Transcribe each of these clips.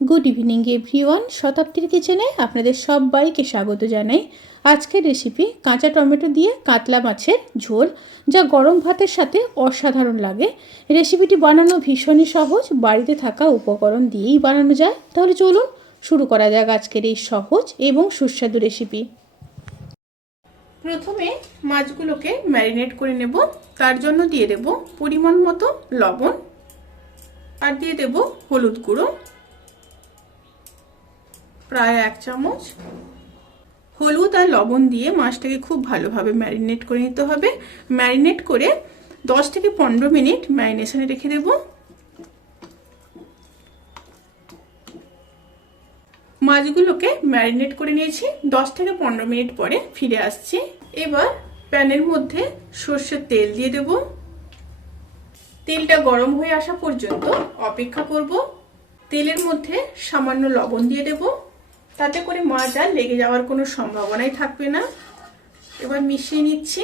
Good evening everyone শতাব্দীর কিচেনে আপনাদের সবাইকে স্বাগত জানাই। আজকের রেসিপি কাঁচা টমেটো দিয়ে কাতলা মাছের ঝোল, যা গরম ভাতের সাথে অসাধারণ লাগে। রেসিপিটি বানানো ভীষণই সহজ। বাড়িতে থাকা উপকরণ দিয়েই বানানো যায়। তাহলে চলুন শুরু করা যাক আজকের এই সহজ এবং সুস্বাদু রেসিপি প্রথমে মাছগুলোকে ম্যারিনেট করে নেব। তার জন্য দিয়ে দেব পরিমাণ মতো লবণ। আর দিয়ে দেব হলুদ গুঁড়ো। প্রায় এক চামচ। হলুদ আর লবণ দিয়ে মাছটাকে খুব ভালোভাবে ম্যারিনেট করে নিতে হবে। ম্যারিনেট করে দশ থেকে পনেরো মিনিট ম্যারিনেশনে রেখে দেব। মাছগুলোকে ম্যারিনেট করে নিয়েছি। দশ থেকে পনেরো মিনিট পরে ফিরে আসছি। এবার প্যানের মধ্যে সর্ষের তেল দিয়ে দেব। তেলটা গরম হয়ে আসা পর্যন্ত অপেক্ষা করব। তেলের মধ্যে সামান্য লবণ দিয়ে দেব। তাতে করে আর লেগে যাওয়ার কোনো সম্ভাবনাই থাকবে না। এবার মিশিয়ে নিচ্ছি।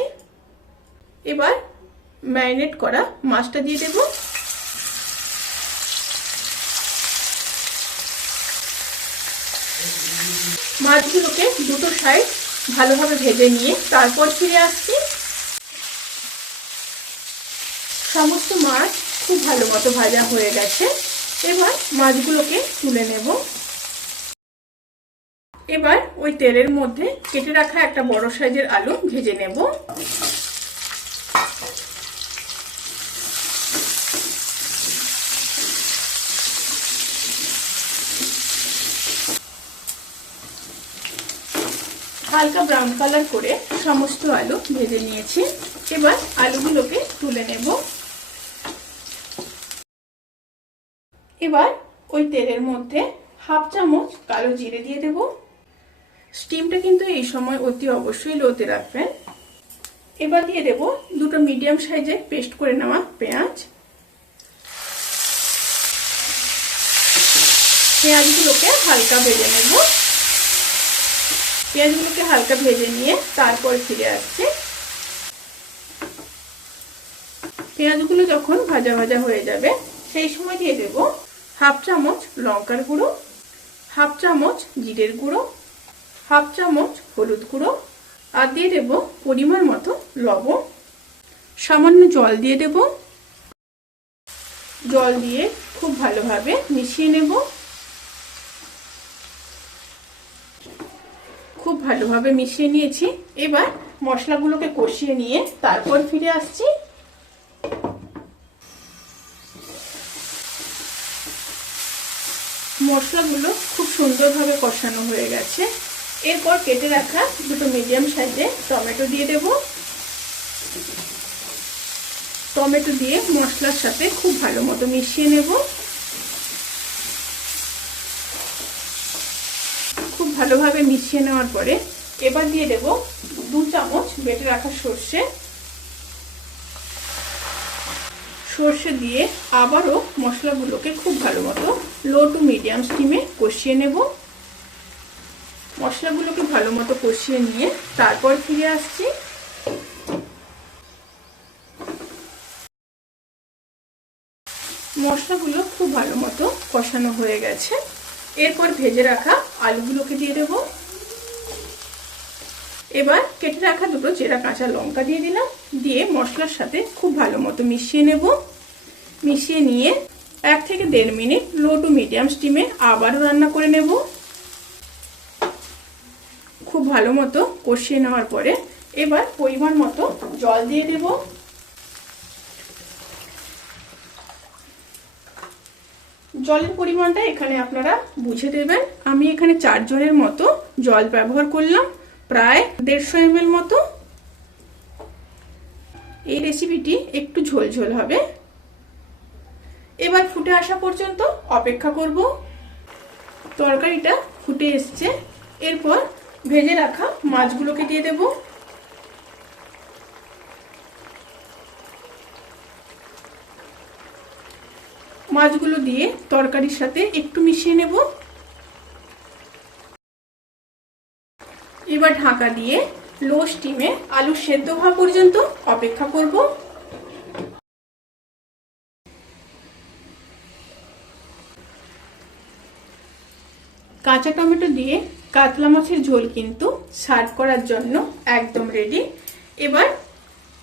এবার ম্যারিনেট করা মাছটা দিয়ে দেব। মাছগুলোকে দুটো সাইড ভালোভাবে ভেজে নিয়ে তারপর ফিরে আসছি। সমস্ত মাছ খুব ভালো মতো ভাজা হয়ে গেছে। এবার মাছগুলোকে তুলে নেব। এবার ওই তেলের মধ্যে কেটে রাখা একটা বড় সাইজের আলু ভেজে নেব। হালকা ব্রাউন কালার করে সমস্ত আলু ভেজে নিয়েছি। এবার আলুগুলোকে তুলে নেব। এবার ওই তেলের মধ্যে হাফ চামচ কালো জিরে দিয়ে দেব। স্টিমটা কিন্তু এই সময় অতি অবশ্যই লোতে রাখবেন। এবার দিয়ে দেব দুটো মিডিয়াম সাইজের পেস্ট করে নেওয়া পেঁয়াজ। পেঁয়াজগুলোকে হালকা ভেজে নেব। পেঁয়াজগুলোকে হালকা ভেজে নিয়ে তারপর ফিরে আসছে। পেঁয়াজগুলো যখন ভাজা ভাজা হয়ে যাবে, সেই সময় দিয়ে দেব হাফ চামচ লঙ্কার গুঁড়ো, হাফ চামচ জিরের গুঁড়ো হাফ চামচ হলুদ গুঁড়ো আর দিয়ে দেব পরিমাণ মতো লবণ। সামান্য জল দিয়ে দেব। জল দিয়ে খুব ভালোভাবে মিশিয়ে নেব। খুব ভালোভাবে মিশিয়ে নিয়েছি। এবার মশলাগুলোকে কষিয়ে নিয়ে তারপর ফিরে আসছি। মশলাগুলো খুব সুন্দরভাবে কষানো হয়ে গেছে। এরপর কেটে রাখা দুটো মিডিয়াম সাইজে টমেটো দিয়ে দেব। টমেটো দিয়ে মশলার সাথে খুব ভালো মতো মিশিয়ে নেব। খুব ভালোভাবে মিশিয়ে নেওয়ার পরে এবার দিয়ে দেব দু চামচ বেটে রাখা সর্ষে। সর্ষে দিয়ে আবারও মশলাগুলোকে খুব ভালো মতো লো টু মিডিয়াম স্টিমে কষিয়ে নেব। মশলাগুলোকে ভালো মতো কষিয়ে নিয়ে তারপর ফিরে আসছি। মশলাগুলো খুব ভালো মতো কষানো হয়ে গেছে। এরপর ভেজে রাখা আলুগুলোকে দিয়ে দেব। এবার কেটে রাখা দুটো চেরা কাঁচা লঙ্কা দিয়ে দিলাম। দিয়ে মশলার সাথে খুব ভালো মতো মিশিয়ে নেব। মিশিয়ে নিয়ে এক থেকে দেড় মিনিট লো টু মিডিয়াম স্টিমে আবারও রান্না করে নেব। ভালো মতো কষিয়ে নেওয়ার পরে এবার পরিমাণ মতো জল দিয়ে দেব। জলের পরিমাণটা এখানে আপনারা বুঝে দেবেন। আমি এখানে চারজনের মতো জল ব্যবহার করলাম, প্রায় দেড়শো এম মতো। এই রেসিপিটি একটু ঝোল ঝোল হবে। এবার ফুটে আসা পর্যন্ত অপেক্ষা করব। তরকারিটা ফুটে এসছে। এরপর ভেজে রাখা মাছগুলোকে দিয়ে দেব। মাছগুলো দিয়ে তরকারির সাথে একটু মিশিয়ে নেব। এবার ঢাকা দিয়ে লো স্টিমে আলু সেদ্ধ হওয়া পর্যন্ত অপেক্ষা করব। কাঁচা টমেটো দিয়ে কাতলা মাছের ঝোল কিন্তু সার্ভ করার জন্য একদম রেডি এবার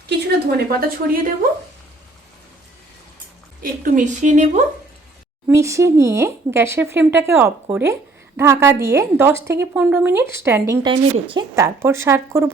কিছুটা ধনে পাতা ছড়িয়ে দেব। একটু মিশিয়ে নেব। মিশিয়ে নিয়ে গ্যাসের ফ্লেমটাকে অফ করে ঢাকা দিয়ে 10 থেকে পনেরো মিনিট স্ট্যান্ডিং টাইমে রেখে তারপর সার্ভ করব।